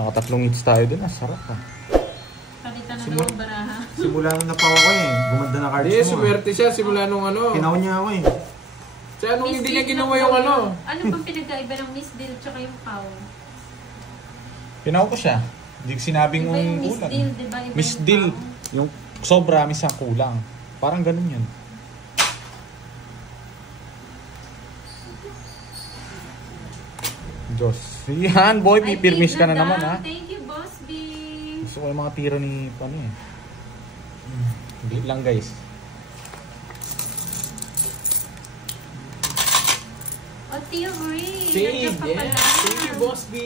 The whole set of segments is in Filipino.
Nakatatlong hits tayo dun. Sarap ah. Palitan na daw ang baraha. Simula nung napawa ko eh. Gumanda na cards mo. Hindi, sumerte siya simula nung ano. Kinaw niya ako eh. Siya nung hindi niya ginawa yung ano. Ano pang pinagkaiba ng Miss Deal tsaka yung Pau? Pinaw ko siya. Hindi sinabing Iba yung Miss kulang. Deal, diba? Iba Miss yung Deal. Pau. Yung sobra, minsan kulang. Parang ganun yun. Diyos. Yan, boy. Pipirmis ka na naman, ha? Thank you, Boss B. Gusto ko yung mga tira ni Pani, eh. Hindi lang, guys. O, Tio Ray. Save, Nandiyan ka pala. Thank you, Boss B.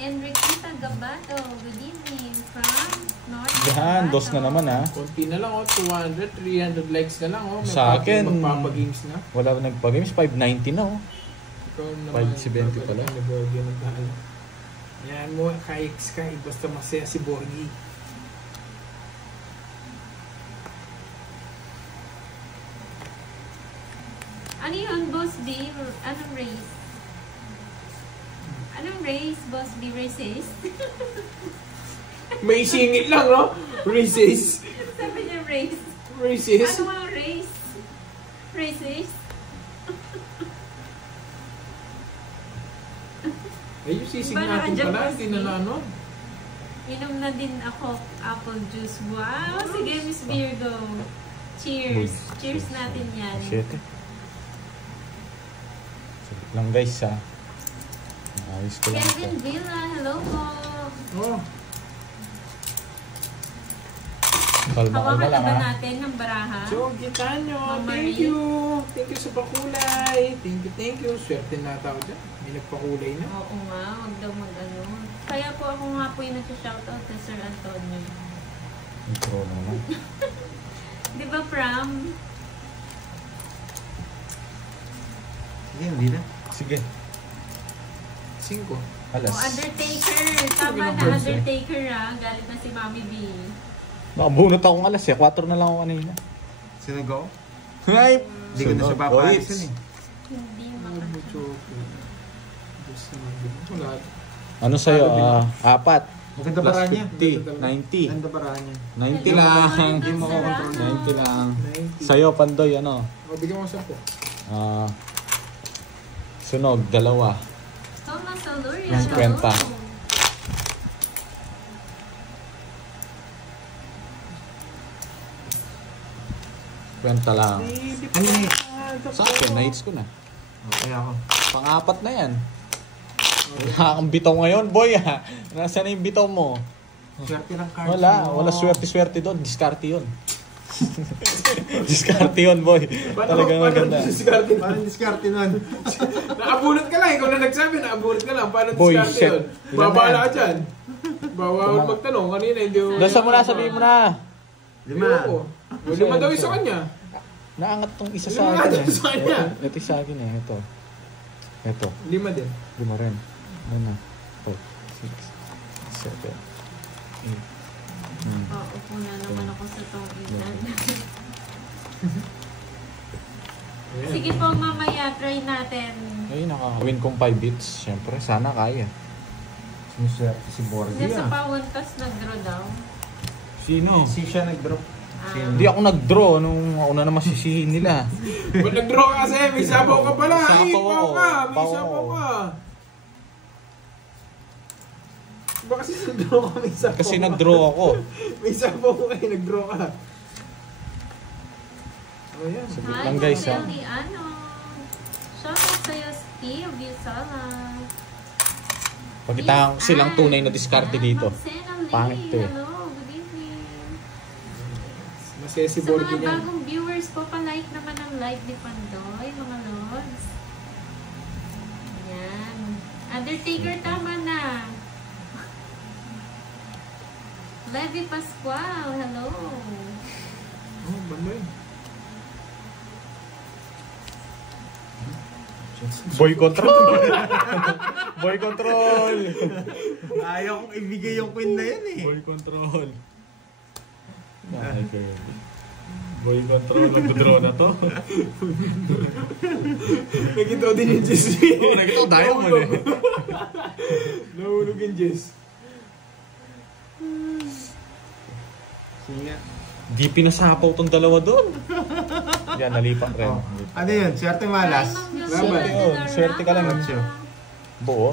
Enriqueta Gabato. Good evening from North Yan, Gabato. dos na naman, ha? Konti na lang, 200, 300 likes na lang, May Sa akin, magpapagames na. Wala na nagpa-games. 590 na, oh. Ikaw naman, 570 pala. Ni Borgie nagdaan. Yan mo, ka-X ka, basta masaya si Borgie. Ano yun, Boss B? Anong race? Anong race, Boss B? Racist? May singit lang, no? Racist. Sabi niya race. Racist. Ano ang race? Racist? Ay, yung sisig Ba, natin nakadyan pala, Boss hindi B? na ano. Inom na din ako apple juice. Wow! Sige, Miss Virgo. Cheers. Cheers natin yan. Shit, eh. Sarap lang, guys, ha? Ayos ko lang ito. Kevin Villa, hello po. Oh, Kalma-kalma Hawakan na lang, ba ha? natin ng baraha? so, Gitanyo, Mama thank Marie. you. Thank you sa pakulay. Thank you. Swerte na tao dyan. May nagpakulay na. Oo nga, wag daw mag-ano. Kaya po ako nga po yung nag-shoutout kay Sir Antonio. Intro na naman. Di ba, Pram? Sige, hindi na. Sige. 5. Alas. Oh, Undertaker. Tama na, Undertaker ah. Galit na si Mami B. Nakabunot akong alas, eh. 4 na lang ako kanina. Sinago? Ay! Hindi ko na siya papaalisin eh. Hindi Ano mo, maka... Choco? Wala. Ano sa'yo? 4. Maganda para niya. 90. Maganda para niya. 90 lang. Hindi mo kukontrol. 90 lang. 90. Sa'yo, Pandoy, ano? O, bigyan mo 10. Sunog, 2. Thomas Aluria. 50. Kwenta lang. Ano yun? Sa akin, na-hits ko na. Okay ako. Pang-4 na yan. Wala kang bitaw ngayon, boy, ha? Nasaan na yung bitaw mo? Swerte ng cards Wala, mo. wala swerte-swerte doon. Diskarte yun. Diskarte yun, boy. Talagang maganda. Parang diskarte nun. Naabulot ka lang. Ikaw na nagsabi, naabulot ka lang. Paano Boy, diskarte shit. yun? Ilan Babala na ka dyan. Bawal magtanong. Kanina hindi mo... Nasa mo na, sabihin mo na. 5. Ayoko. 5 daw yung sa kanya. Naangat tong isa Lima sa nga akin. daw sa kanya. Ito sa akin eh. Ito. 5 din. 5 rin. Ano na? 4, 6, 7, 8. Oo, upo na naman ako sa tong-inan. Sige po, mamaya, try natin. Ay, nakaka-win kong 5 bits. Siyempre, sana kaya. Siniswerte si Borgie Nasa ah. pawantas nag-draw daw. Sino? Si siya nag-drop. Sino? Hindi ako nag-draw nung ako na naman sisihin nila. Ba't nag-draw ka kasi? May sabaw ka pala. Sabaw Ay, ako. paw ka. May Paw sabaw ako. ka. Ba kasi nag-draw ka? May sabaw Kasi ka. nag-draw ako. May sabaw ka eh. Nag-draw ka. Oh, yan. Sige Hi, lang guys, ha. Marcel Liano. Shoutout sa'yo, Steve Yusala. Pagkita ko silang tunay na diskarte dito. Pangit eh. Hello, good evening. Masaya si Sa Borgie mga niyan. bagong viewers po, pa-like naman ang live ni Pandoy, mga lods. Ayan. Undertaker, tama na. Levy Pascual, hello. Oh, bandoy. Boy control! Boy control! Ayaw kong ibigay yung queen na yan eh. Boy control. Okay. Boy control, nag-draw na to. Nakita ko din yung GC. Oo, nakita ko diamond eh. Nahulog yan, Jess. Sige nga. Di pinasapaw tong dalawa doon. Yan, nalipat rin. Oh. Ano yun? Swerte malas. Laban. Yun, swerte ka lang. Buo.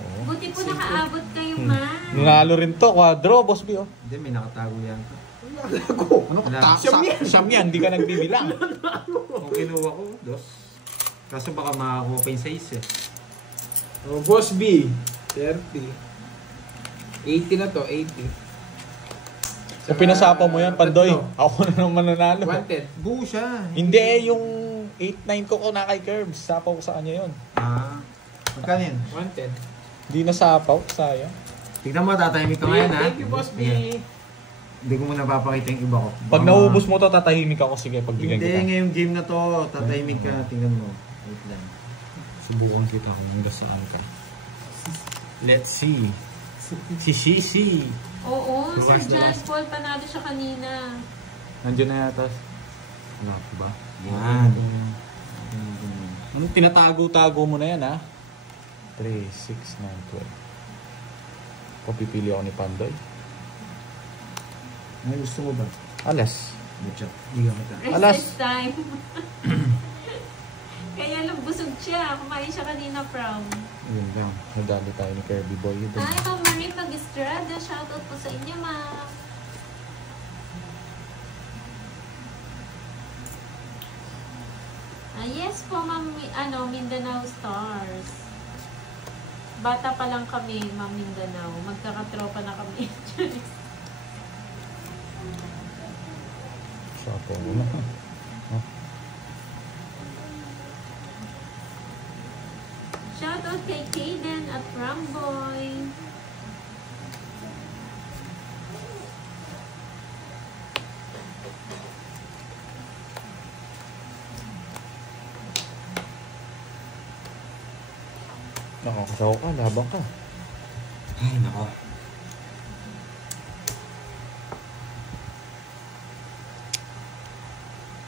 Oo. Buti po nakaabot kayo, ma. Nanalo rin to, quadro, boss B, oh. Hindi, may nakatago yan. Ako. Ano Wala. Siyam yan, hindi ka nagbibilang. Kung kinuha ko, 2. Kaso baka makakuha pa yung size eh. Oh, Boss B. 30. 80 na to, 80. Kung pinasapaw mo yan, Pandoy, Tatlo. ako na naman nanalo. 110. Buo siya. Hindi yung 8-9 ko na kay Curbs. Sapaw ko sa kanya yun. Ah. Magkano yun? 110. Hindi na sapaw, sayang. Tignan mo, tatahimik ka ngayon ha. Thank you, Boss B. Ayan. Hindi ko muna papakita yung iba ko. Pag naubos mo to, tatahimik ako. Sige, pagbigyan Hindi, kita. ngayong game na to, tatahimik ka. Tingnan mo. Wait lang. Subukan kita kung hanggang saan ka. Let's see. Si. Oo, Sir Last John last. Paul, panalo siya kanina. Nandiyan na yata. Wala ko ba? Yan. Tinatago-tago mo na yan, ha? 3, 6, 9, 12. Papipili ako ni Pandoy. Ano gusto mo ba? Alas. Butchak. Hindi ka mata. Alas. Recess time. Kaya lang busog siya. Kumain siya kanina from. Yun lang. Nadali tayo ni Kirby Boy. Yun. Hi, Ma'am Marie Mag-Estrada. Shoutout po sa inyo, ma'am. Yes po, ma'am. Mindanao Stars. Bata pa lang kami, ma'am Mindanao. Magkakatropa na kami. Sapo mo na. Shoutout kay Kaden at Ramboy. Nakakasaw ka, labang ka. Ay, nako.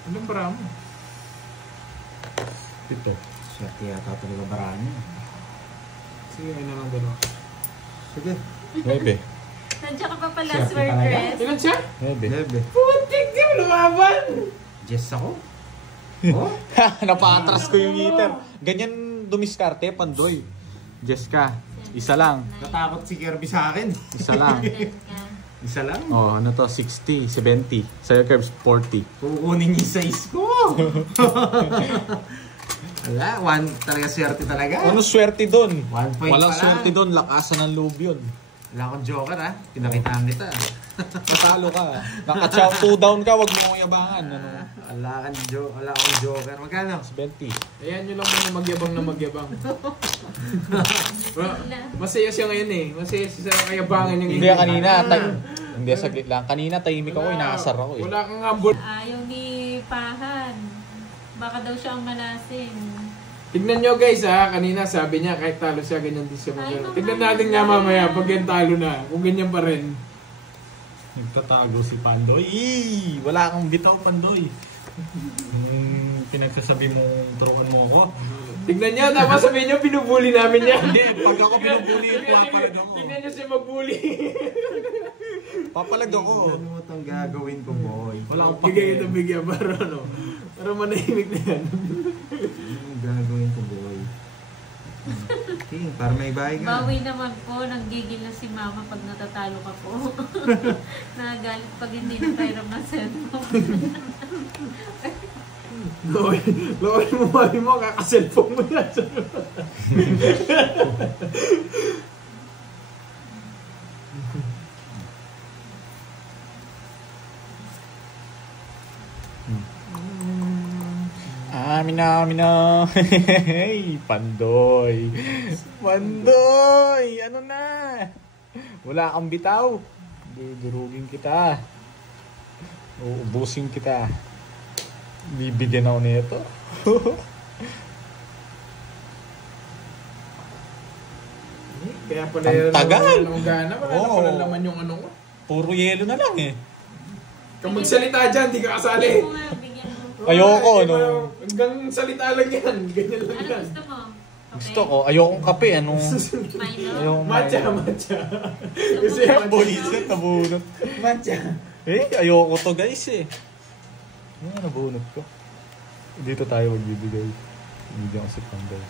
Anong bara mo? Ito. Swerte yata talaga baraan niya. Sige, ayun na lang dalawa. Sige. 9. Nandiyan ka pa pala, Swerte Sir talaga. Chris. Ilan siya? 9. Lebe. Putik, di mo lumaban! Jess ako? Oh? Napatras ko yung heater. Ganyan dumiskarte, Pandoy. Jessica, isa lang. Natakot si Kirby sa akin. Isa lang. Isa lang? Oh, ano to? 60, 70. Sa'yo, Curbs, 40. Kukunin niya yung size ko. Wala, talaga swerte talaga. Ano swerte doon? 1 point Walang pa lang. swerte doon. Lakasan ng loob yun. Wala akong joker ha. Pinakitaan kita. Matalo ka. Naka-chow 2 down ka. Wag mo akong yabangan. Ano? Wala akong joker. Magkano? 70. Ayan nyo lang muna magyabang na magyabang. Masaya siya ngayon eh. Masaya siya sa kayabangan yung Hindi kanina. Hindi, saglit lang. Kanina tahimik ako. Inaasar ako eh. Wala kang ambol. Ayaw ni Pahan. Baka daw siya ang manasin. Tignan nyo guys ha, kanina sabi niya kahit talo siya, ganyan din siya Ay, mag Tignan natin nga mamaya pag yan talo na, kung ganyan pa rin. Nagtatago si Pandoy. Wala kang bitaw, Pandoy. Pinagsasabi mo, turuan mo ako. Tignan nyo, tapos sabihin nyo, binubuli namin yan. Hindi, pag ako binubuli, papalag ako. Tignan nyo siya magbuli. Papalag ako. Ano mo itong gagawin ko, boy? Wala akong Bigay ito bigyan para ano, para manahimik na yan. Ano gagawin ko, boy? Okay, para may bahay ka. Bawi naman po, nanggigil na si Mama pag natatalo ka po. Nagalit pag hindi na tayo ng cellphone. Laway mo, mali mo, kakaselfone mo yan. Amina. Hey, Pandoy. Pandoy, ano na? Wala kang bitaw. Durugin kita. Uubusin kita. Bibigyan ako nito. Kaya pala Ang yan tagal. ang gana, wala na Oo. pala laman yung ano ko. Puro yelo na lang eh. Kung magsalita dyan, di ka kasali. Bigyan mo nga, bigyan mo. Ayoko, Ay, no? Hanggang salita lang yan, ganyan lang Ano yan. gusto mo? Gusto ko, ayokong kape. Anong... Milo. Ayokong Matcha. Kasi Boyset, nabunot. matcha. Ayoko to guys eh. Ano nabunot ko? Dito tayo magbibigay. Bibigyan ko si Pandoy.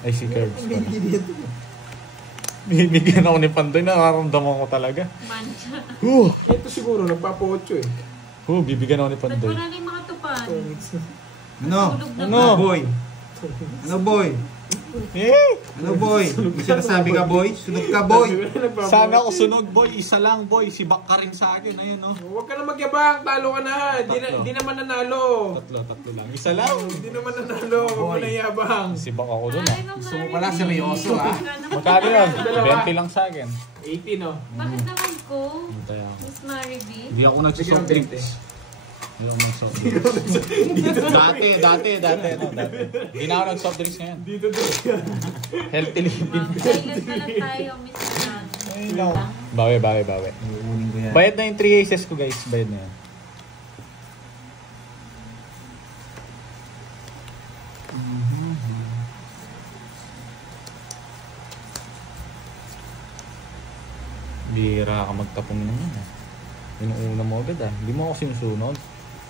Ay, si Curbs pala. Bibigyan ako ni Pandoy, nararamdaman ko talaga. Mancha. Ito siguro, nagpapa-8 eh. Bibigyan ako ni Ba't Pandoy. wala na yung mga tupad? Ano? Tulog na Ano? ba? Boy? Ano boy? Ano boy? May sinasabi ka boy? Sunod ka boy? Sana ako sunog boy, isa lang boy. Si Bak ka rin sa akin, ayun oh. Huwag ka na magyabang, talo ka na. Hindi naman nanalo. Tatlo lang. Isa lang. Hindi naman nanalo, huwag mo na yabang. Si Bak ako dun ah. Ay, Ma'am Gusto mo Maribel. pala seryoso, ah. Magkano yun? Dalawa. 20 lang sa akin. 18 oh. Bakit naman ko? Hintay ako. Miss Maribel? Hindi ako nagsusoft drinks. Hindi ako nagsoft drinks. Dati. Hindi na ako nagsoft drinks ngayon. Dito. Healthy living. Silent na lang tayo, Miss John. Ayun lang. Bawi. Uunin ko yan. Bayad na yung 3 aces ko guys. Bayad na yan. Bira ka magtapong naman ah. Inuuna mo agad ah. Hindi mo ako sinusunod.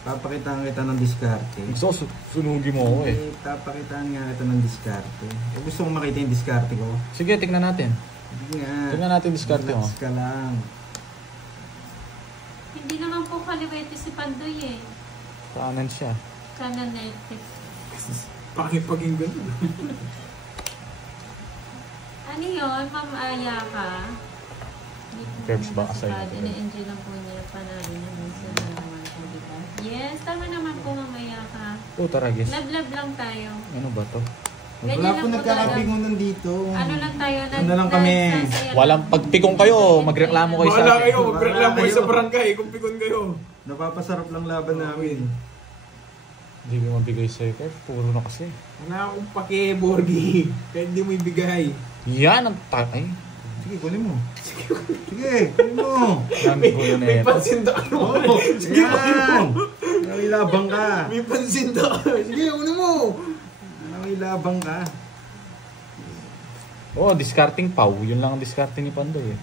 Papakitaan kita ng diskarte. Gusto ko sunugin mo ako eh. Papakitaan nga kita ng diskarte. Gusto mo makita yung diskarte ko? Sige, tignan natin. Hindi nga. Tignan natin yung diskarte mo. Relax ka lang. Hindi naman po kaliwete si Pandoy eh. Kanan siya. Kanan Netflix. Pakipaging ganun. Ano yun? Ma'am Aya ka? Curbs ba aside na ito? Ina-enjoy lang po niya panalo na minsan na naman po, diba? Yes, tama naman po Ma'am Aya ka. Tara guys. Love lang tayo. Ano ba to? Ganyan Wala lang po po nagkakabingunan dito. Ano lang tayo? Ano lang kami? Walang pagpikong kayo. Magreklamo kayo sa Wala akin. kayo, magreklamo kayo sa barangay kung pikon kayo. Napapasarap lang laban namin. Hindi ko mabigay sa'yo. Kaya puro na kasi. Wala akong pake, Borgie. Kaya hindi mo ibigay. Yan ang takay. Sige, kunin mo. Sige, kunin mo. Yan ko na May yan. pansinda ka naman. Sige, kunin mo. Yan! Nangilabang ka. May pansinda ka. Sige, kunin mo. Nangilabang ka. Oo, discarding pau. Yun lang ang discarding ni Pandoy eh.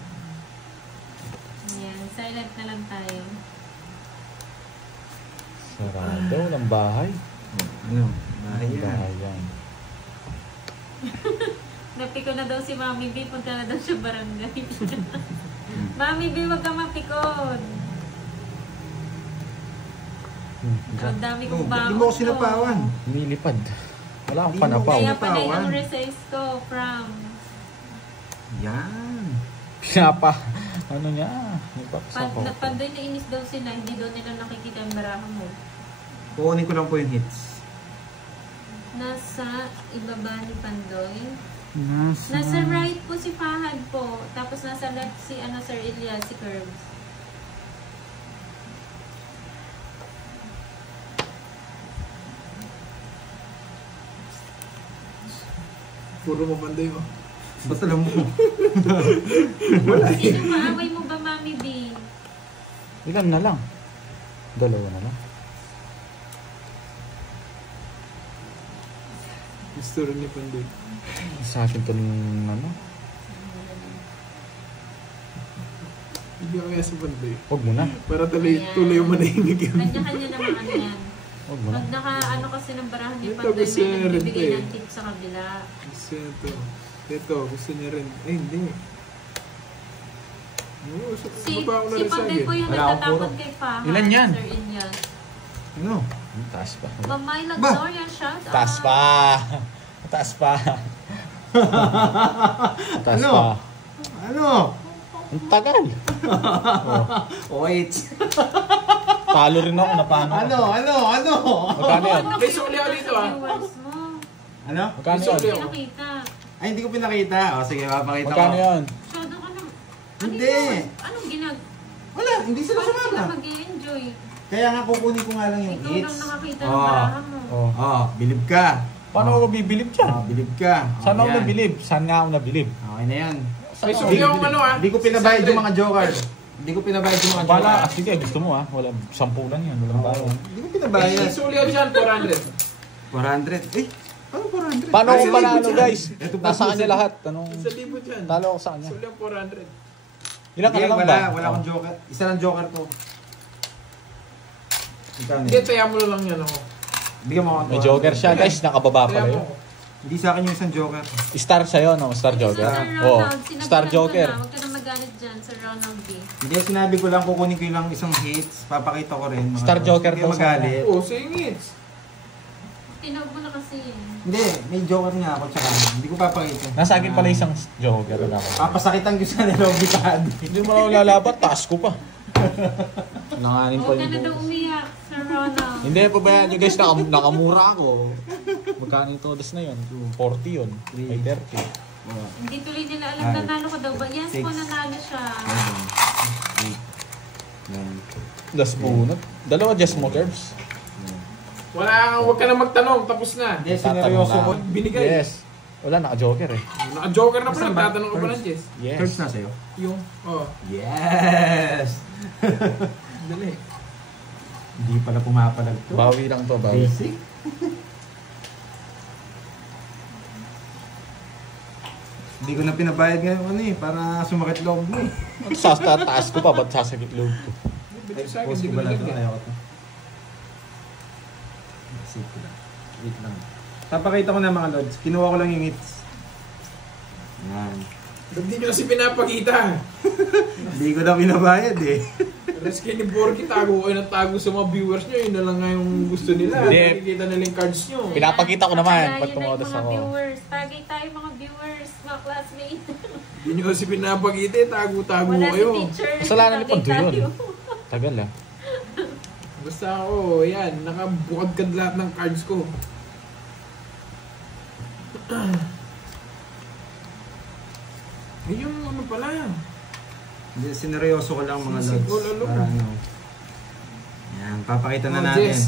Yan, silent na lang tayo. Sarado. Walang bahay. Ano? Bahay Walang yan. bahay yan. Napiko na daw si Mami B. Punta na daw siya barangay. Mami B, wag ka mapikon. Ang dami kong Ba't baon. di mo ako sinapawan? Nilipad. Wala akong Di mo panapaw. Kaya Sinapawan. pala yung resize ko from... Yan. Pinapa. Ano niya? Nagpapasa ko. Pandoy na inis daw sila. Hindi daw nila nakikita yung barahan mo. Kukunin ko lang po yung hits. Nasa ibaba ni Pandoy. Nasa right po si Fahad po. Tapos nasa left si Sir Elias, si Curbs. Puro mo panday mo. Ba't alam mo? Sino maaway mo ba, Mami B? Ilan na lang? Dalawa na lang. Gusto rin ni panday. Sa akin to ng ano? Hindi ka kaya sa panday. Huwag mo na. Para tuloy yung manahimik yun. Kanya-kanya naman ano yan. Huwag mo na. Pag naka-ano kasi ng barahan ni Ito, Pandoy, gusto may niya rin nagbibigay to eh. ng tip sa kabila. Gusto niya to. Ito, gusto niya rin. Ay, hindi. Oo, Si baba ako na rin sa Pandoy po akin. yung Wala akong nagtatakot puro. kay Fahad, Ilan yan? Sir Elias. Ano? Taas pa. Mamay Lagnoria, shout out. Taas pa. Taas pa. Taas Ano? pa. Ano? Ang tagal. Wait. Talo rin ako. Napano. Ano? Magkano yan? May suli ako dito, ah. Viewers mo. Ano? Magkano Gusto yan? ko. Hindi nakita. Ay, hindi ko pinakita. O, sige, papakita ko. Magkano yan? Shadow ka na. Hindi. Anong ginag... Wala, hindi sila Paano sila sumama. mag-i-enjoy? Kaya nga kukunin ko nga lang yung Ikaw hits. lang nakakita ng Oh. barahan mo. Oh. Oh, bilib ka. Paano ako bibilib dyan? Oh, bilib ka. Saan ako yan. nabilib? Saan nga ako nabilib? Okay na yan. May suli akong ano, ah. Hindi ko pinabayad yung mga joker. Hindi ko pinabayad yung mga joker. Bala. Sige, gusto mo ah. Wala. 10 lang yan. Walang bayan. Hindi ko May pinabayad. suli ako dyan, 400. 400. Eh, Ano 400? Paano Ay, kung panalo dyan. guys? Ito pa Nasa kanya lahat. Tanong, 1,000 dyan. talo ako sa kanya. So lang 400. Ilang ka Hindi, na lang wala, ba? wala akong joker. Isa lang joker ko. Ikaw Hindi, taya mo lang yan ako. Bigyan mo ako. May joker siya guys, nakababa Taya pala mo yun. ako. Hindi sa akin yung isang joker. Star sa'yo, no? Star Joker. Sir Oo. Ronald, sinabihan Star ko Joker. na, huwag ka na magalit dyan, Sir Ronald B. Hindi, sinabi ko lang, kukunin ko lang isang hits. Papakita ko rin. mga Star boss. Joker Hindi daw sa magalit. Oo, singits. Tinawag mo na kasi yun. Hindi, may joker nga ako tsaka hindi ko papakita. Nasa akin pala isang Joker. Papasakitan ko sa nilobby card. Hindi mo na lalabat, taas ko pa. Langanin pa Huwag ka na daw yung umiyak, Sir Ronald. Hindi, pabayaan nyo guys, nakamura ako. Magkano yung todas na yun? 40 yun. May 30. Hindi tuloy nila alam, nanalo ko daw ba? Yes po, nanalo siya. Das bunot. Dalawa just mo, Curbs. Huwag ka na magtanong, tapos na. Hindi, sineryoso ko. Binigay. Yes. Wala, naka-Joker eh. Naka-joker na pala, Saan ba? tatanong ka pa ng chess. Yes. Curbs na sa'yo? Yung, Yes! dali. Hindi pala pumapalag to. Bawi lang to, bawi. Basic? Hindi ko na pinabayad ngayon ano eh, para sumakit loob mo eh. Taas ko pa, ba't sasagit loob ko? Bigay sa akin, Post hindi ko ko ba lang ito? nalagyan. Ayaw ko to. Save ko lang. Wait lang. Papakita ko na mga lods. Kinuha ko lang yung hits. Yan. Ba't di nyo kasi pinapakita? Hindi ko na pinabayad eh. Rescue ni Borky, tago kayo ng tago sa mga viewers nyo. Yun na lang nga yung gusto nila. Hindi. Nakikita nila yung cards nyo. Pinapakita ko naman, Kaya pag yun na tumodas yung mga ako. viewers. Tagay tayo mga viewers, mga classmates. Hindi nyo kasi pinapakita eh. Tago-tago Wala si kayo. teacher. Kasalanan ni Tagay Pando yun. tayo. Tagal ah. Basta ako, yan. Nakabukad lahat ng cards ko. Yung ano pala. Hindi, sineryoso ko lang mga Sisig lods. ko, lalo. Para ano. Yan, papakita na Oh, natin. Jess.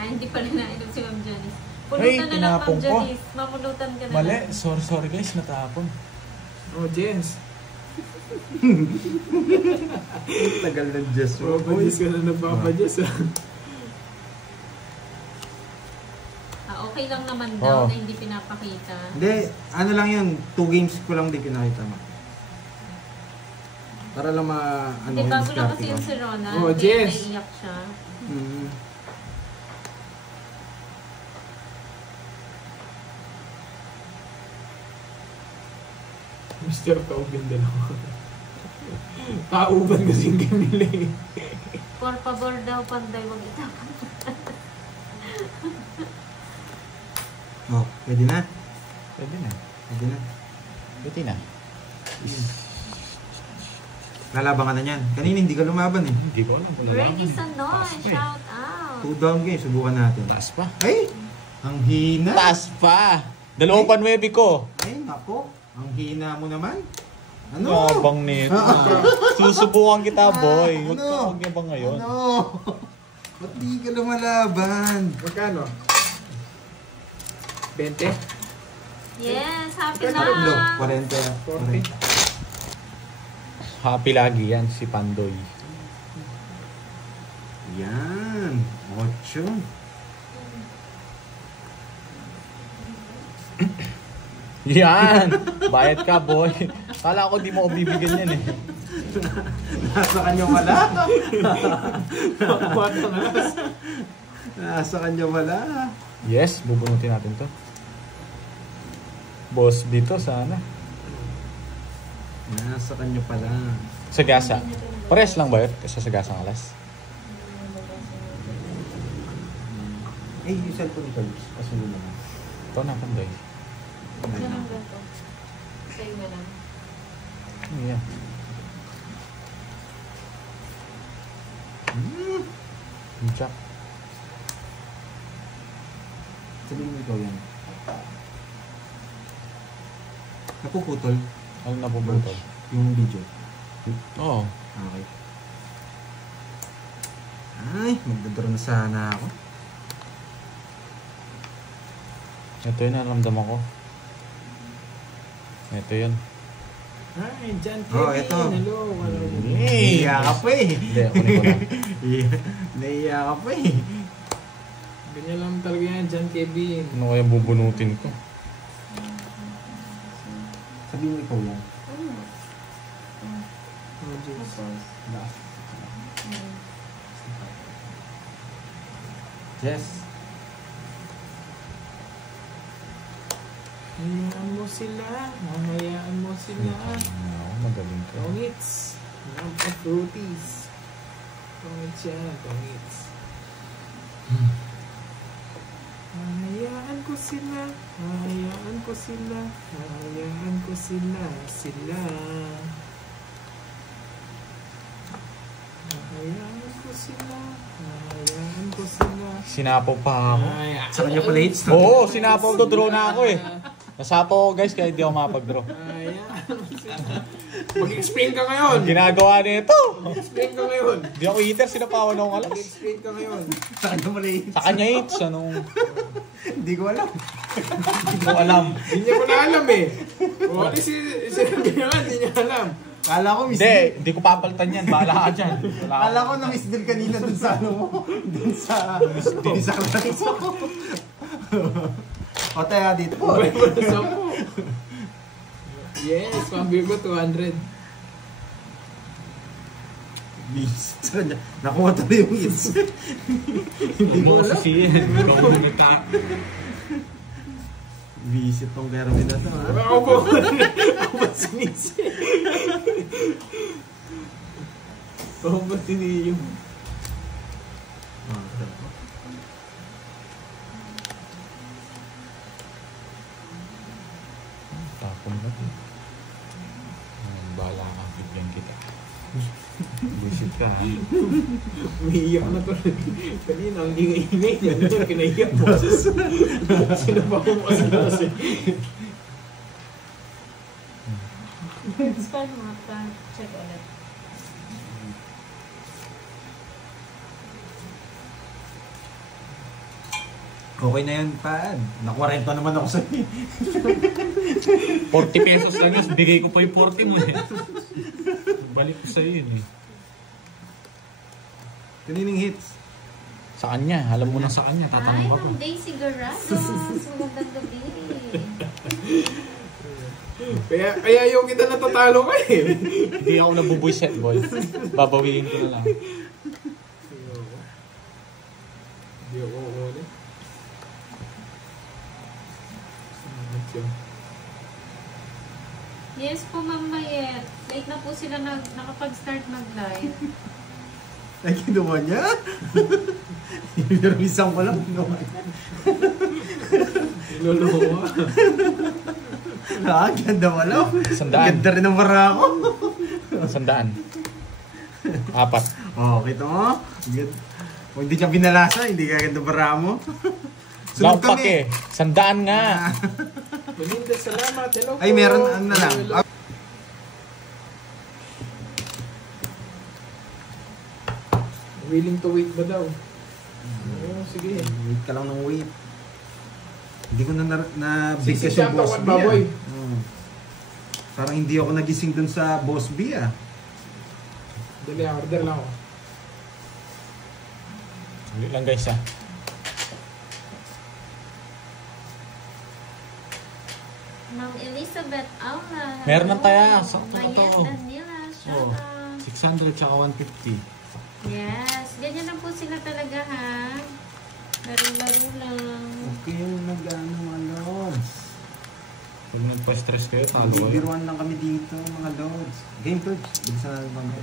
Hindi pala nainom si Ma'am Janice. Ay, Pulutan na lang, tinapon Ma'am ko. Janice. Mamulutan ka na Mali, lang. sorry guys, natapon. Oh, Jens. Tagal ng Jess. Papadis ka na nagpapadis ah. Okay lang naman daw Oo. na hindi pinapakita. Hindi, ano lang yun. 2 games ko lang din pinakita mo. Para lang ano, Hindi, bago lang diskarte kasi ko. yung si Rona. Oh, kaya Jess. naiiyak siya. Mm. Mr. Tauban dalawa. Tauban kasing ganili. Por favor daw, Panday, wag itapon. Oh, pwede na. Pwede na. Pwede na. Pwede na. Lalaban ka na yan. Kanina hindi ka lumaban eh. Hindi ko alam kung Reggie lalaman. Sanoy, shout out. 2 down game, subukan natin. Taas pa. Ay! Ang hina! Taas pa! Dalawang panwebe ko. Ay, nako. Ang hina mo naman. Ano? Yabang nito. Susubukan kita, boy. Huwag Ano? ka magyabang ngayon. Ano? Ba't di ka lumalaban? Magkano? 20? Yes, happy Tatlo. na. 40. 40. Happy lagi yan, si Pandoy. Yan. 8. Yan! Bayad ka, boy. Kala ko di mo ko bibigyan yan eh. Nasa kanya wala. Batang alas. Nasa kanya wala. Yes, bubunutin natin to. Boss dito, sana. Nasa kanya pala. Sa gasa. Pares lang ba yun? Kasi sa gasang alas. Eh, yung cellphone ni Carlos. Kasunod naman. Ito na, Pandoy. Ganun ba ito? Sa'yo na lang. Ano yan? Yung jack. Sabihin mo ikaw yan. Napuputol Ano na puputol? yung video. Oo. Okay. Ay, magdadaro na sana ako. Ito yun, naramdaman ko. Ito yun. Ay, John Kevin. Oh, eto. Hello. Naiiya ka pa eh. Hindi, kunin ko lang. Naiiya ka pa eh. Ganyan lang talaga yan, John Kevin. Ano kaya bubunutin ko? Sabi mo ikaw yan. Oh, Diyos. Yes. Hayaan mo sila. Hayaan mo sila. Oo, magaling ka. Tongits. Love of fruities. Tongits yan, tongits. Hayaan ko sila. Hayaan ko sila. Hayaan ko sila. Sila. Hayaan ko sila. Hayaan ko sila. Sinapaw pa ako. Sa kanya pala hits. Oo, sinapaw to. Draw na ako eh. Nasapaw ako guys, kaya hindi ako mapag-draw. Hayaan ko sila. Mag-explain ka ngayon. Ginagawa nito. Mag-explain ka ngayon. Hindi ako eater, sinapawan ako alas. Mag-explain ka ngayon. Sa kanya pala hits. Sa kanya hits, anong... Hindi ko alam. Hindi ko alam. Hindi niya ko na alam eh. O, ano si naman, hindi niya alam. Kala ko miss Hindi, deal. hindi ko papalitan yan. Bahala ka dyan. Kala ko na miss deal kanina dun sa ano mo. Dun sa class mo. O tayo dito. Buhay mo na 10. Yes, pambili ko 200. Miss. Nakuha tayo yung hits. Hindi ko alam. Visit tong Kerwin na to ha. Ako po. Ako ba sinisi? Ako ba sinisi? Tapon na to. Bahala ka, bigyan kita. Visit ka ha. Umiiyak na to. Kanina, ang ingay-ingay niya. Kinaiyak mo. Sino ba kung kasi? Saan mo check ulit. Okay na yan, Pad. Nakuwarenta naman ako sa 40 pesos lang yun. Bigay ko pa yung 40 mo eh. Balik ko sa'yo yun eh. Kaninong hits? Sa kanya. Alam mo na sa kanya. Ay, Tatanong ako. Ma'am Daisy Garados. Magandang gabi. Kaya yung kita natatalo ka eh. Hindi ako nabubuiset, boy. Babawiin ko na lang. Hindi ako ulit. Yes po, Ma'am Mayet. Late na po sila nakapag-start mag-live. Ay, kinuha niya? Isang ko lang kinuha niya. Luluwa. Ganda wala. Sandaan. Ganda rin ang bara ko. 100. 4. Oh, kita mo? Kung hindi ka binalasa, hindi ka ganda bara mo. Sunod Lampak eh. 100 nga. Maninda, salamat. Hello po. Ay, meron ano na lang. Hello. Willing to wait ba daw? Oo, sige. Wait ka lang ng wait. Hindi ko na bigkas Sisi yung Boss Chanto, B baboy. Parang hindi ako nagising dun sa Boss B ah. Dali, order lang ako. Hindi lang guys ah. Ma'am Elizabeth Aula. Meron ng taya. Sakto Mayet to. Danila. Oh, Shout 600 tsaka 150. Yes. Ganyan lang po sila talaga ha. Laro-laro lang. Okay yung nag-ano mga lods. Pag nagpa-stress kayo, talo kayo. Biruan lang kami dito mga lods. Game coach. Bilisan natin kami.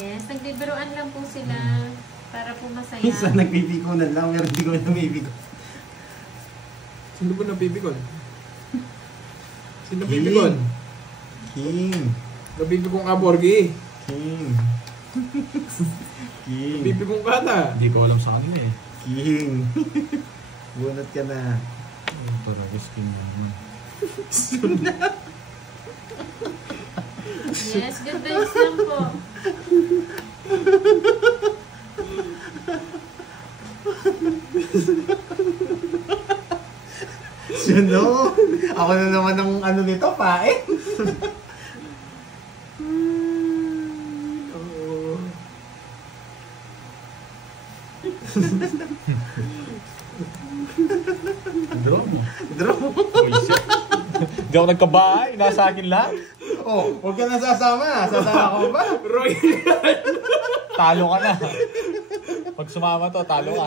Yes. Nagbibiruan lang po sila. Para po masaya. Minsan nagpipikunan lang, pero hindi ko namipikon. Sino ba napipikon? Sino napipikon? King. Napipikon ka, Borgie. King. King. Napipikon ka na. Hindi ko alam sa kanila eh. King. Bunot ka na. Ito na, skin naman. Yes. Good vibes lang po. Sino? Ako na naman ang ano nito, pae. Draw mo. Draw. Buisit. Hindi ako nagkabahay. Nasa akin lahat. Oh, huwag ka na sasama. Sasama ko ba? Roy! Talo ka na. Pag sumama to, talo ka.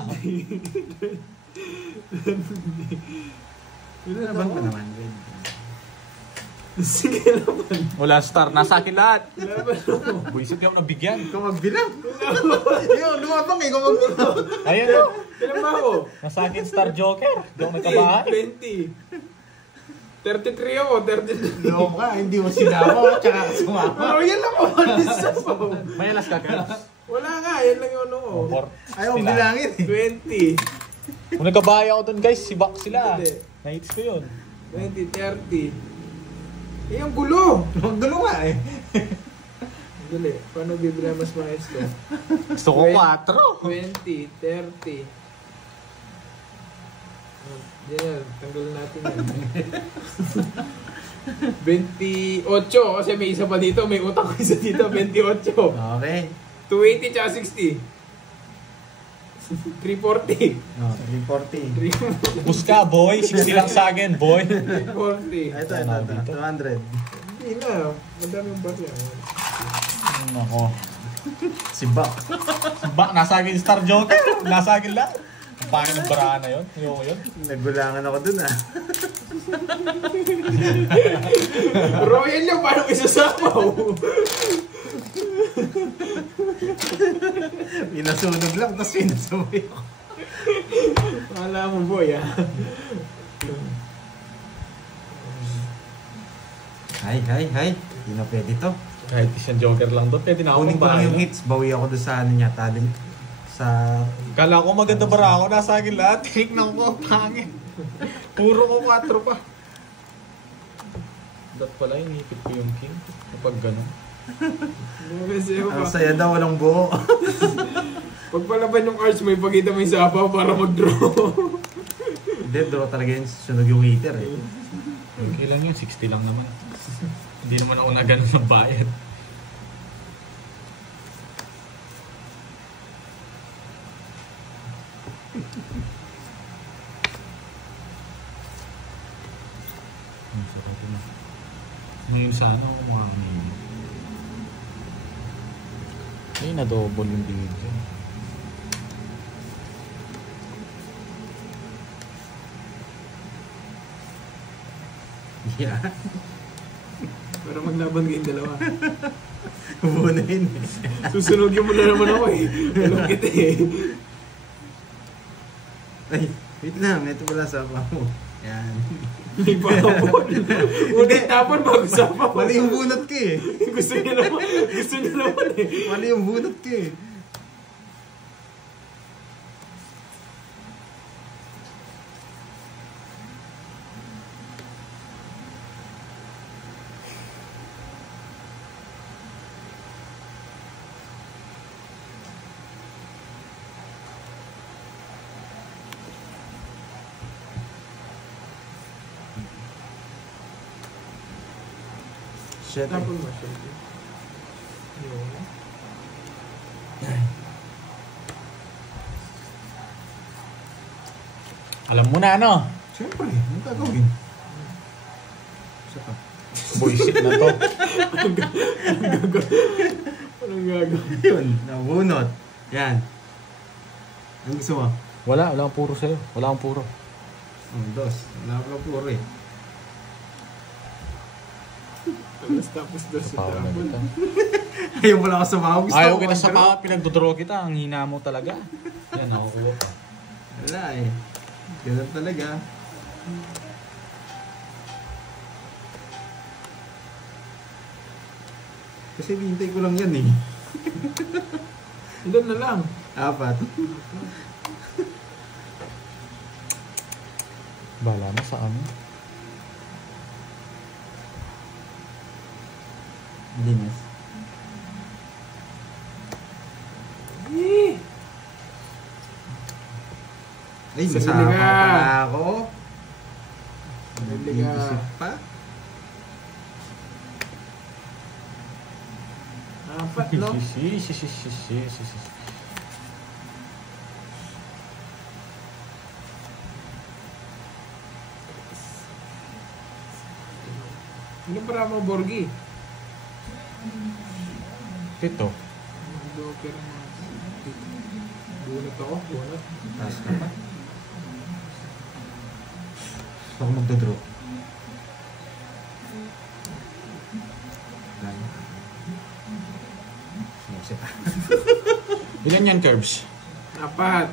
Laban pa naman. Sige naman. Wala star. Nasa akin lahat. Laban mo. Buisit ka ako nabigyan. Ikaw magbilang. Yung lumabang ikaw magbilang. Ayan o. Kailan ba ako? Nasa akin star joker. Hindi ako nagkabahay. 20. 33 ako, 33. Loko ka, hindi mo sinama at saka sumama. Oh, yan lang ako. May alas ka, Kers. Wala nga, yan lang yung ano ko. Ayaw mo bilangin eh. 20. Kung nagkabahay ako dun guys, sibak sila. Hindi. Nahits ko yun. 20, 30. Eh, ang gulo! Magdulo nga eh. Dali, paano bibila mas maayos to? Gusto ko 4. 20, 30. Yan, tanggalin natin yan. 28, kasi may isa pa dito, may utang ko isa dito, 28. Okay. 280 tsaka 60. 340. No, 340. Buska boy, 60 lang sa akin boy. 340. Ito, 200. Hindi na, madaming bar yan. Nako. Si Bak. Bak, nasa akin star joker. Nasa akin lang. Ang pangin ng baraan na yun. Ayoko yun. Nagulangan ako dun ah. Royal lang, parang isasapaw. Pinasunog lang, tapos pinasaway ako. Wala mo boy ah. Hi. Hindi na pwede to. Kahit isang joker lang doon, pwede na ako Kunin ng ko lang bahay. yung hits, bawi ako doon sa ano niya, talent. Sa... Kala ko maganda bara ako, nasa akin lahat. Tinignan ko, pangin. Puro ko 4 pa. Dat pala, inipit ko yung king. Kapag gano'n. Kasi ako Ang pa. saya daw, walang buo. Pag palaban yung cards, may pagkita mo yung sapaw para mag-draw. Hindi, draw talaga yun, sunog yung heater eh. Okay lang yun, 60 lang naman. Hindi naman ako na gano'n ng bayad. Ngayon sana ako mga ngayon. Ay, na-double yung bigay dyan. Yeah. Para maglaban kayong dalawa. Buunin. Susunogin mo na naman ako eh. Alam kita eh. Ay, wait lang, ito pala sa mo. Yan. May pakapon. Unang tapon bago sapaw. Mali yung bunot ko eh. Gusto niya naman. Gusto niya naman eh. Mali yung bunot ko eh. Shit. Tapon mo siya. Yun. Alam mo na, ano? Siyempre, ano gagawin? Isa pa. Buisit na to. Anong gagawin? Yun, nabunot. Yan. Ang gusto mo? Wala akong puro sa'yo. Wala akong puro. Oh, dos. Wala ko lang puro eh. Tapos doon sa Power na tapon. kita. Ayaw mo lang ako sumawa. Gusto Ayaw ko kita sa mag-draw. mga pinagdodraw kita. Ang hina mo talaga. Yan, nakukulo ka. Wala eh. Ganun talaga. Kasi hintay ko lang yan eh. Doon na lang. 4. Bala na sa amin. Linis. Eh. Ay, Sarili masama ka. pala ako. Sarili ka. Nag-iisip pa. Apat, no? Si. Ilan para mo, Borgi? 7. Joker mo. Bunot ako, bunot. Taas ka pa. Gusto ko magdodraw. Ilan yan, Curbs? 4.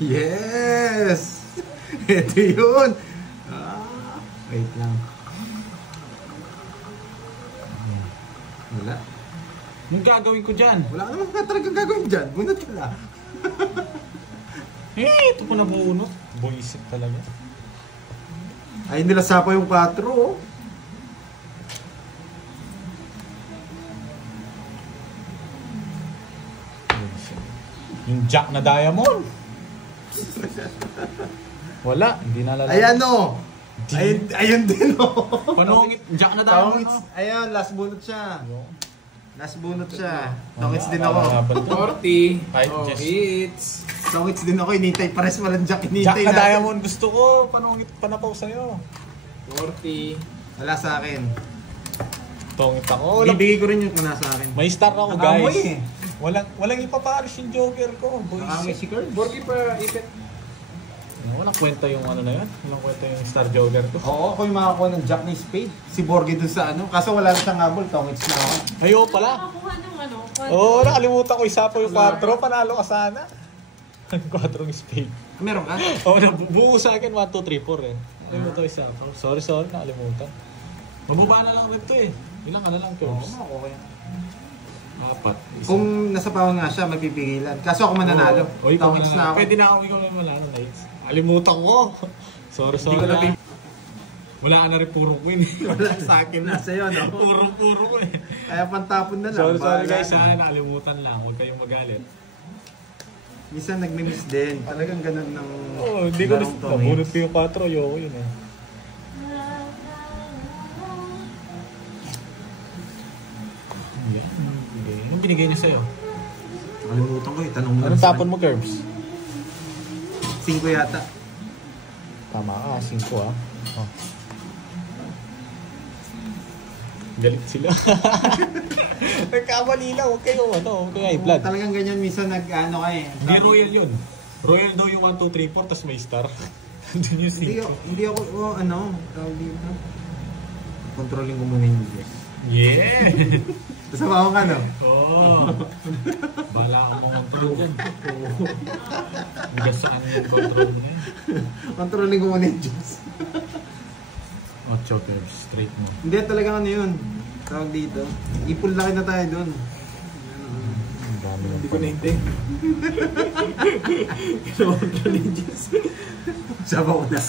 Yes! Ito yun! Wait lang. Wala. Yung gagawin ko dyan. Wala ka naman ka talagang gagawin dyan. Bunot ka lang. Ito po na bunot. Buisit talaga. Ay, nila sapa yung 4, oh. Buisit. Yung jack na diamond. Wala, hindi nalalala. Ayan, oh. Ayun din, oh. Panungit, jack na diamond. Tongits. Ayun, last bunot siya. No? Last bunot siya. Tongits din ako. 40. Ay, Oh, just- hits. Tongits din ako. Inintay. Pares walang jack. Jack Inintay na natin. diamond gusto ko. Panungit panapaw sa'yo. 40. Wala sa akin. Tongit ako. Bibigay ko rin yung kuna sa akin. May star ako, Nakamoy guys. eh. Walang ipaparis yung Joker ko. Nakamoy Buisit. si Kurt. Borgi pa, ipit. Walang kwenta yung ano na yan. Walang kwenta yung star Joker ko. Oo, ako yung makakuha ng jack ni spade. Si Borgie dun sa ano. Kaso wala siyang habol. Tongits na ako. Ayo pala. Nakakuha ng ano? Oo, nakalimutan ko. Isa po yung 4. Panalo ka sana. 4 spade. Meron ka? Oo, buo sa akin. 1, 2, 3, 4 eh. Nakalimutan ko isa pa. Sorry, nakalimutan. Mababa na lang rin to eh. Ilan ka na lang, Curbs? Oo, okay. 4. Kung nasa pawang nga siya, magpipigilan. Kaso ako mananalo. O, ikaw Tongits na na ako. Pwede na ako ikaw na manalo, Knights. Alimutan ko. Sorry, Hindi ko na Wala ka na rin puro ko eh. Wala sa akin na sa'yo, no? Puro ko eh. Kaya pantapon na lang. Sorry Bahala guys, na. nakalimutan lang. Huwag kayong magalit. Minsan nagmi-miss din. Talagang ganun ng... Oo, hindi ko larong nabunot ko yung 4. Ayoko yun eh. Anong binigay niya sa'yo? Nakalimutan ko eh. Tanong mo. Anong tapon mo, Curbs? 5 yata. Tama ka, 5 ah. Oh. Galit sila. Nagkamali lang, huwag kayo huwag kayo high blood. Talagang ganyan. Minsan nag-ano ka eh. Hindi royal yun. Royal daw yung 1, 2, 3, 4, tapos may star. Doon yung Hindi ako, tawag dito. Controlling ko muna yung Diyos. Yeah! Sa bawang ka, no? Oo. Bala ka mo control dyan. Hanggang saan yung control mo yan? Controlling ko muna yung Diyos. 8 Curbs, straight mo. Hindi, talagang ano yun. Tawag dito. Ipon laki na tayo dun. Ang dami ng Hindi ko naintay. Ginawa ko ni Diyos. Sabaw ko na.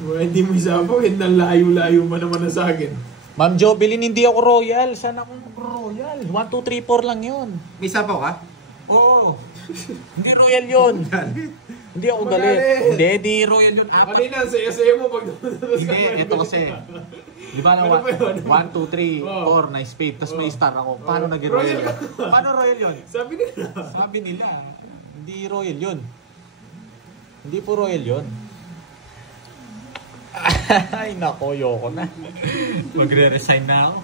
Hindi mo isabaw, nang layo-layo man naman na sa akin. Ma'am Jovelyn, hindi ako royal. Saan ako royal? 1, 2, 3, 4 lang yun. May sabaw ka? Oo. Hindi royal yun. Hindi ako galit. Hindi royal yun. Kanina, saya-saya mo pag Hindi, ito kasi. Di ba na Ano ba yun? 1, 2, 3, 4, nice spade. Tapos may star ako. Paano naging royal yun? Paano royal yun? Sabi nila. Sabi nila, hindi royal yun. Hindi po royal yun. Ay nako, yoko na. Magre-resign na ako.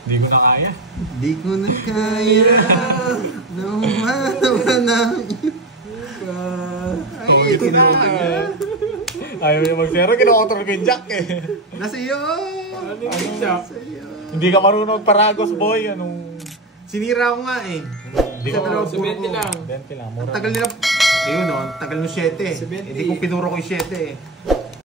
Hindi ko na kaya. Di ko na kaya. Lumatawa na. Ay, Ayaw niya mag-zero, kinokontrol ko yung jack eh. nasa iyo. Ano yung jack? Hindi ka marunong paragos, boy. Anong... Sinira ko nga eh. Hindi Sa ko dalawa sa puro 20 ko. lang. 20 lang, Ang mura. tagal nila. Ayun no, ang tagal ng 7 eh. 70. Hindi ko pinuro ko yung 7 eh.